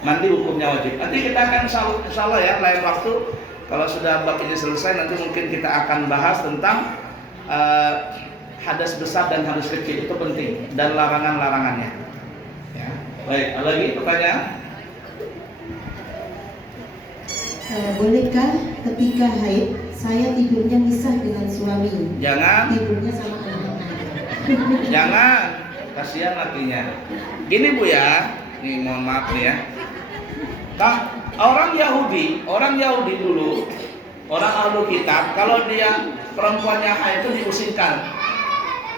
Mandi hukumnya wajib. Nanti kita akan insyaallah ya lain waktu kalau sudah bab ini selesai, nanti mungkin kita akan bahas tentang hadas besar dan hadas kecil, itu penting, dan larangan-larangannya. Ya. Baik, ada lagi pertanyaan? Bolehkah ketika haid saya tidurnya misah dengan suami? Jangan. Tidurnya sama anak-anak. Jangan, kasihan lakinya. Gini Bu ya, nih mohon maaf nih ya. Orang Yahudi dulu, orang Ahlul Kitab, kalau dia perempuannya haid itu diusirkan.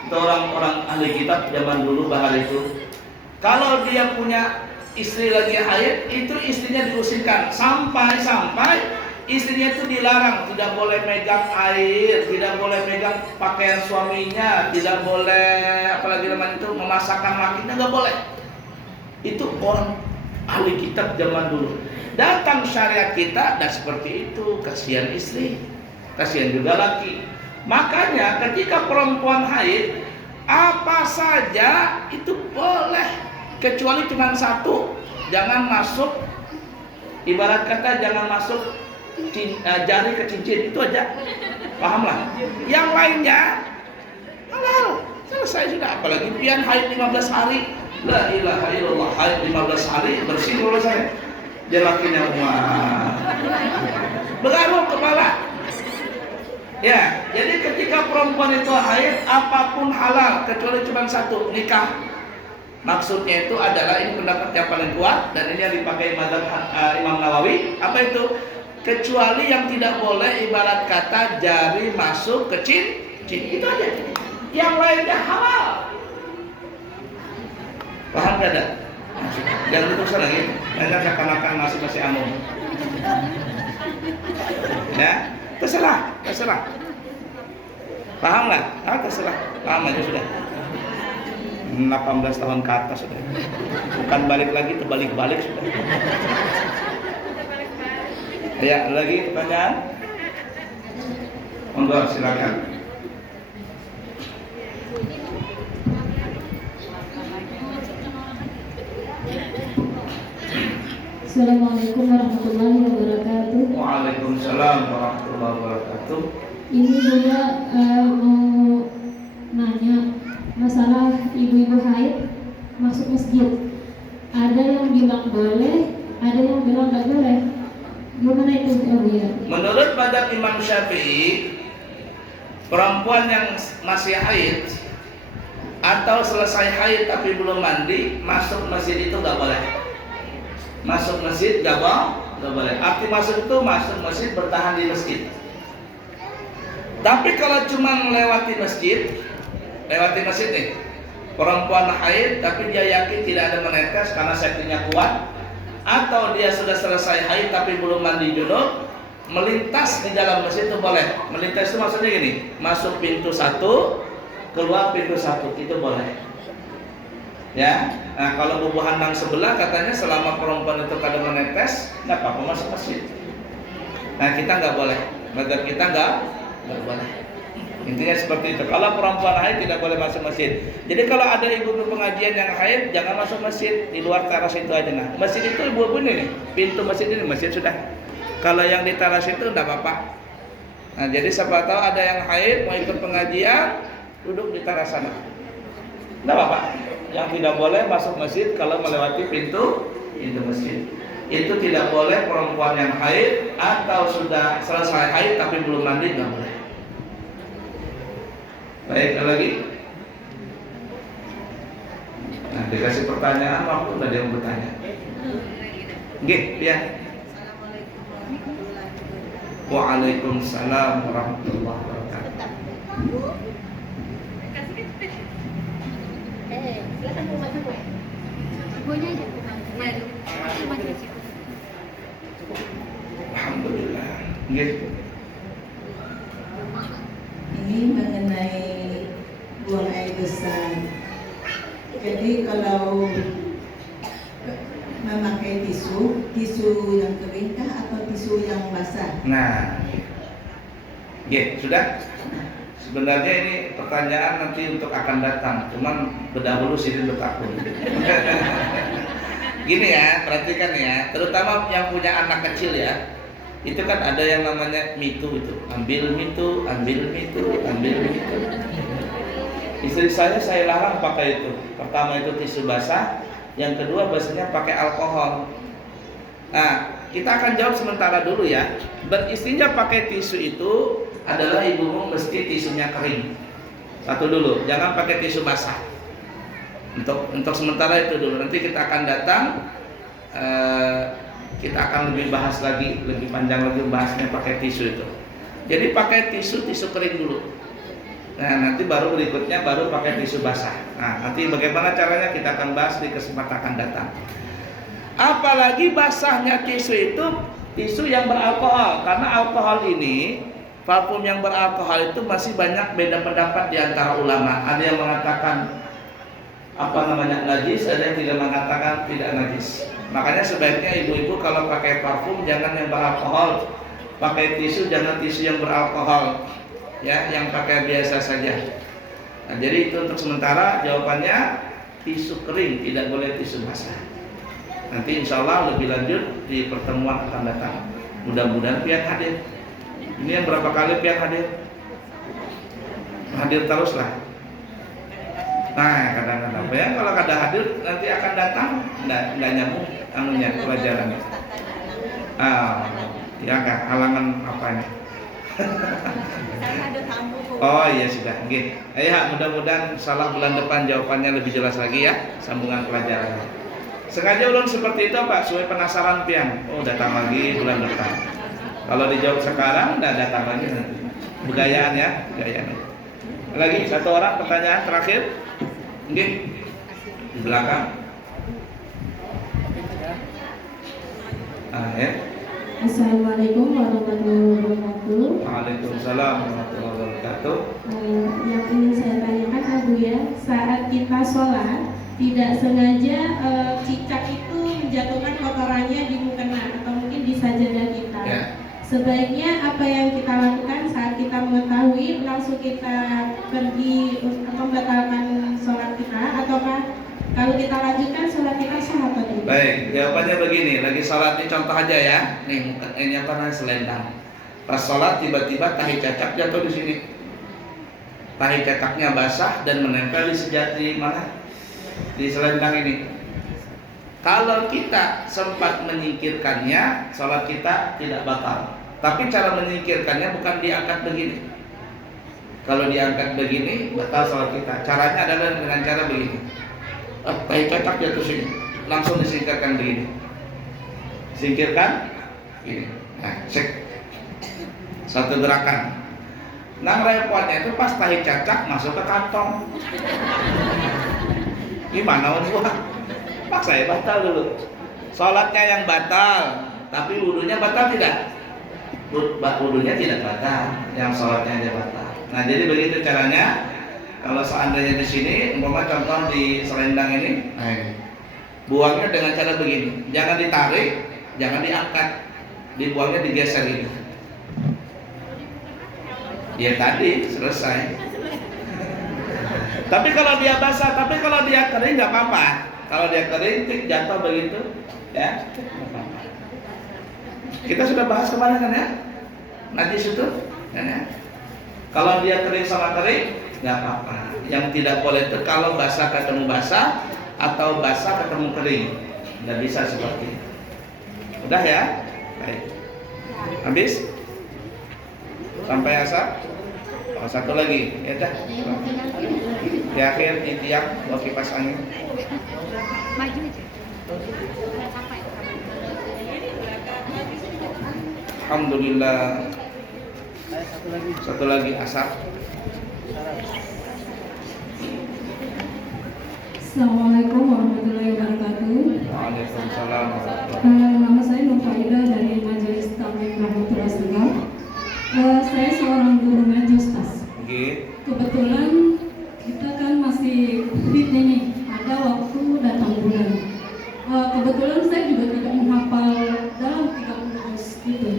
Itu orang ahli kitab zaman dulu bahar itu. Kalau dia punya istri lagi haid, itu istrinya diusirkan sampai istrinya itu dilarang, tidak boleh megang air, tidak boleh megang pakaian suaminya, tidak boleh apalagi namanya itu memasakkan lakinya, nggak boleh. Itu orang ahli kitab zaman dulu. Datang syariat kita dan seperti itu, kasihan istri, kasihan juga laki. Makanya ketika perempuan haid, apa saja itu boleh, kecuali cuma satu, jangan masuk, ibarat kata jangan masuk jari ke cincin, itu aja, pahamlah. Yang lainnya halal, selesai sudah. Apalagi pian haid 15 hari, la ilaha illallah, haid 15 hari bersih dulu saya. Dia lakinya bergaruh kepala. Ya, jadi ketika perempuan itu haid, apapun halal kecuali cuma satu, nikah. Maksudnya itu adalah ini pendapat yang paling kuat dan ini yang dipakai mazhab Imam Nawawi. Apa itu? Kecuali yang tidak boleh ibarat kata jari masuk ke cincin. Itu aja. Yang lainnya halal. Paham gak ada? Jangan diterusan lagi. Jangan seakan-akan masih amung. Ya, terserah. Paham lah? Terserah. Paham aja sudah. 18 tahun ke atas sudah. Bukan balik lagi, terbalik-balik sudah. Ya, lagi pertanyaan? Monggo silakan. Assalamualaikum warahmatullahi wabarakatuh. Waalaikumsalam warahmatullahi wabarakatuh. Ini juga mau nanya masalah ibu-ibu haid masuk masjid. Ada yang bilang boleh, ada yang bilang nggak boleh. Gimana itu ya? Menurut mazhab Imam Syafi'i, perempuan yang masih haid atau selesai haid tapi belum mandi masuk masjid itu nggak boleh. Masuk masjid nggak boleh. Arti masuk itu masuk masjid, bertahan di masjid. Tapi kalau cuma melewati masjid nih, perempuan haid tapi dia yakin tidak ada menetes karena safety-nya kuat, atau dia sudah selesai haid tapi belum mandi junub, melintas di dalam masjid itu boleh. Melintas itu maksudnya gini, masuk pintu satu, keluar pintu satu, itu boleh. Ya, nah kalau bubu handang sebelah katanya selama perempuan itu kada menetes, nggak apa-apa masuk masjid. Nah kita nggak boleh, mazhab kita nggak boleh. Intinya seperti itu. Kalau perempuan haid tidak boleh masuk masjid. Jadi kalau ada ibu-ibu pengajian yang haid, jangan masuk masjid, di luar teras itu aja. Nah, masjid itu ibu-ibu ini, pintu masjid ini masjid sudah. Kalau yang di teras itu tidak apa-apa. Nah, jadi siapa tahu ada yang haid mau ikut pengajian, duduk di teras sana. Tidak apa-apa. Yang tidak boleh masuk masjid kalau melewati pintu masjid. Itu tidak boleh perempuan yang haid atau sudah selesai haid tapi belum mandi, nggak boleh. Baik, lagi. Nah, dikasih pertanyaan waktu tadi yang bertanya. Nggih, ya. Waalaikumsalam warahmatullahi wabarakatuh. Alhamdulillah. Nggih. Ini mengenai buang air besar. Jadi kalau memakai tisu yang kering kah atau tisu yang basah? Nah, sudah. Sebenarnya ini pertanyaan nanti untuk akan datang, cuman berdahulu sini untuk aku. Gini ya, perhatikan ya, terutama yang punya anak kecil ya. Itu kan ada yang namanya mitu itu, ambil mitu. Istri saya larang pakai itu. Pertama itu tisu basah, yang kedua biasanya pakai alkohol. Nah, kita akan jawab sementara dulu ya. Beristinya pakai tisu itu adalah ibumu mesti tisunya kering. Satu dulu, jangan pakai tisu basah. Untuk sementara itu dulu. Nanti kita akan datang. Kita akan lebih bahas lagi, lebih panjang lagi bahasnya pakai tisu itu. Jadi pakai tisu kering dulu. Nah nanti baru berikutnya baru pakai tisu basah. Nah nanti bagaimana caranya kita akan bahas di kesempatan akan datang. Apalagi basahnya tisu itu tisu yang beralkohol, karena alkohol ini, parfum yang beralkohol itu masih banyak beda pendapat di antara ulama. Ada yang mengatakan najis, ada yang tidak mengatakan tidak najis. Makanya sebaiknya ibu-ibu kalau pakai parfum jangan yang beralkohol, pakai tisu jangan tisu yang beralkohol, ya, yang pakai biasa saja. Nah, jadi itu untuk sementara jawabannya tisu kering, tidak boleh tisu basah. Nanti insya Allah lebih lanjut di pertemuan akan datang. Mudah-mudahan pihak hadir. Ini yang berapa kali pihak hadir? Hadir teruslah. Nah, kadang-kadang ya kalau kada hadir nanti akan datang nggak nyambung anunya pelajarannya. Ya kan halangan apa ini? Saya ada tamu. Oh iya sudah, oke. Ya mudah-mudahan salah bulan depan jawabannya lebih jelas lagi ya sambungan pelajaran. Sengaja ulun seperti itu Pak, supaya penasaran pian. Oh datang lagi bulan depan. Kalau dijawab sekarang, udah datang lagi nanti. Begayaan ya, begayaan. Lagi satu orang pertanyaan terakhir, oke? Di belakang. Ya. Assalamualaikum warahmatullahi wabarakatuh. Waalaikumsalam warahmatullahi wabarakatuh. Yang ingin saya tanyakan Abu ya, saat kita sholat tidak sengaja cicak itu menjatuhkan kotorannya di mukena atau mungkin di sajadah kita. Ya. Sebaiknya apa yang kita lakukan saat kita mengetahui langsung kita pergi atau membatalkan sholat kita, ataukah kalau kita lanjutkan sholat kita sah atau tidak? Baik, jawabannya begini. Lagi sholat ini contoh aja ya. Nih, ini apa namanya selendang. Pas sholat tiba-tiba tahi cacak jatuh di sini. Tahi cacaknya basah dan menempel di sejati mana? Di selendang ini. Kalau kita sempat menyingkirkannya, sholat kita tidak batal. Tapi cara menyingkirkannya bukan diangkat begini. Kalau diangkat begini, batal sholat kita. Caranya adalah dengan cara begini. Tahi cacak jatuh sini, langsung disingkirkan begini. Singkirkan, ini. Nah, cek. Satu gerakan. Nah repotnya itu pas tahi cacak masuk ke kantong. Gimana gua? Paksa ya batal dulu. Sholatnya yang batal, tapi wudunya batal tidak? Wudunya tidak batal, yang sholatnya aja batal. Nah jadi begitu caranya. Kalau seandainya di sini, umpama contoh di selendang ini, buangnya dengan cara begini. Jangan ditarik, jangan diangkat, dibuangnya digeser gitu. Ya tadi selesai. Tapi kalau dia basah, tapi kalau dia kering nggak apa-apa. Kalau dia kering, tik jatuh begitu, ya. Kita sudah bahas kemarin kan ya, najis itu, ya. Kalau dia kering sama kering, nggak apa-apa. Yang tidak boleh itu kalau basah ketemu basah atau basah ketemu kering, nggak bisa seperti itu. Udah ya, baik. Habis, sampai asar. Oh, satu lagi, ya dah. Di akhir di tiang mau kipas angin. Maju aja. Alhamdulillah. Satu lagi asar. Assalamualaikum warahmatullahi wabarakatuh. Waalaikumsalam warahmatullahi. Nama saya Nur Faidah dari Majelis Taklim Nahdlatul Ulama. Saya seorang guru ngaji Ustaz. Oke. Kebetulan kita kan masih fit nih, ada waktu datang bulan. Kebetulan saya juga tidak menghafal dalam 30 juz gitu.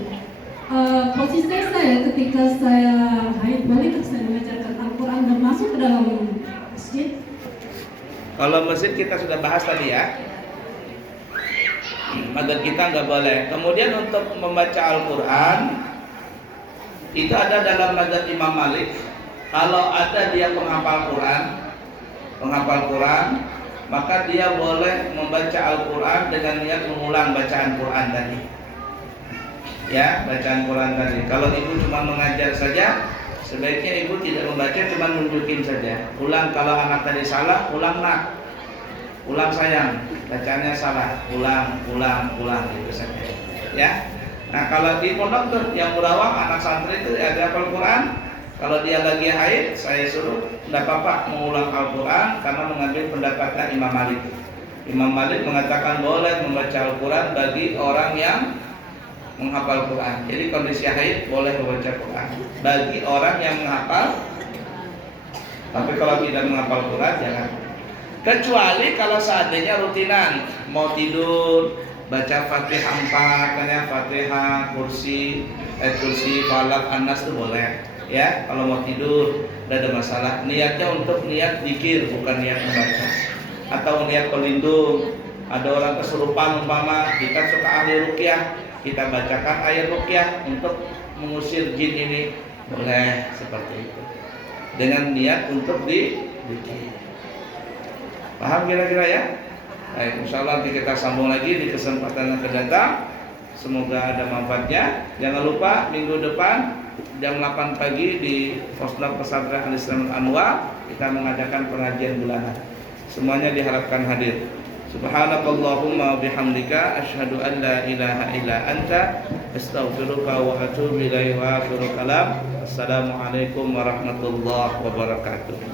Posisi saya ketika saya haid, bolehkah saya mengajarkan Al-Quran dan masuk ke dalam masjid? Kalau masjid kita sudah bahas tadi ya. Madzhab kita nggak boleh. Kemudian untuk membaca Al-Quran itu ada dalam madzhab Imam Malik. Kalau ada dia penghafal Quran, maka dia boleh membaca Al-Quran dengan niat mengulang bacaan Quran tadi. Ya, bacaan Quran tadi. Kalau ibu cuma mengajar saja, sebaiknya ibu tidak membaca, cuma nunjukin saja. Ulang kalau anak tadi salah, ulang nak. Ulang sayang, bacaannya salah. Ulang gitu saja. Ya. Nah, kalau di pondok tuh yang murawang anak santri itu ada Al-Quran. Kalau dia lagi haid, saya suruh tidak apa-apa mengulang Al-Quran karena mengambil pendapatnya Imam Malik. Imam Malik mengatakan boleh membaca Al-Quran bagi orang yang menghafal Quran. Jadi kondisi haid boleh membaca Quran bagi orang yang menghafal. Tapi kalau tidak menghafal Quran jangan. Kecuali kalau seandainya rutinan mau tidur baca Fatihah 4, kan ya, Fatihah, kursi, Falaq, An-Nas itu boleh. Ya, kalau mau tidur tidak ada masalah. Niatnya untuk niat zikir bukan niat membaca. Atau niat pelindung. Ada orang kesurupan umpama, kita suka ahli ruqyah, kita bacakan ayat ruqyah untuk mengusir jin ini, boleh seperti itu. Dengan niat untuk zikir. Paham kira-kira ya? Baik, insyaallah nanti kita sambung lagi di kesempatan yang akan datang. Semoga ada manfaatnya. Jangan lupa minggu depan jam 8 pagi di Posdar Pesantren Al-Islam Anwar kita mengadakan pengajian bulanan. Semuanya diharapkan hadir. Subhanakallahumma bihamdika asyhadu an la ilaha illa anta astaghfiruka wa atubu ilaihi wa akhiru kalam. Assalamualaikum warahmatullahi wabarakatuh.